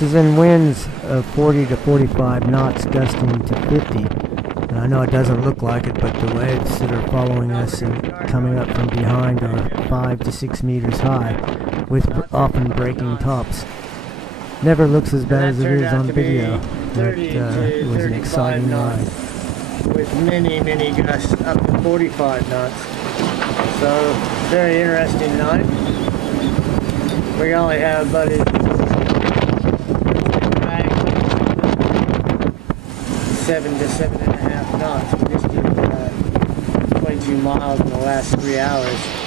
This is in winds of 40 to 45 knots, gusting to 50. And I know it doesn't look like it, but the waves that are following us and coming up from behind are 5 to 6 meters high, with often breaking tops. Never looks as bad as it is on video, but it was an exciting ride. With many gusts up to 45 knots. So, very interesting night. We only have about 7 to 7.5 knots. We just did 22 miles in the last 3 hours.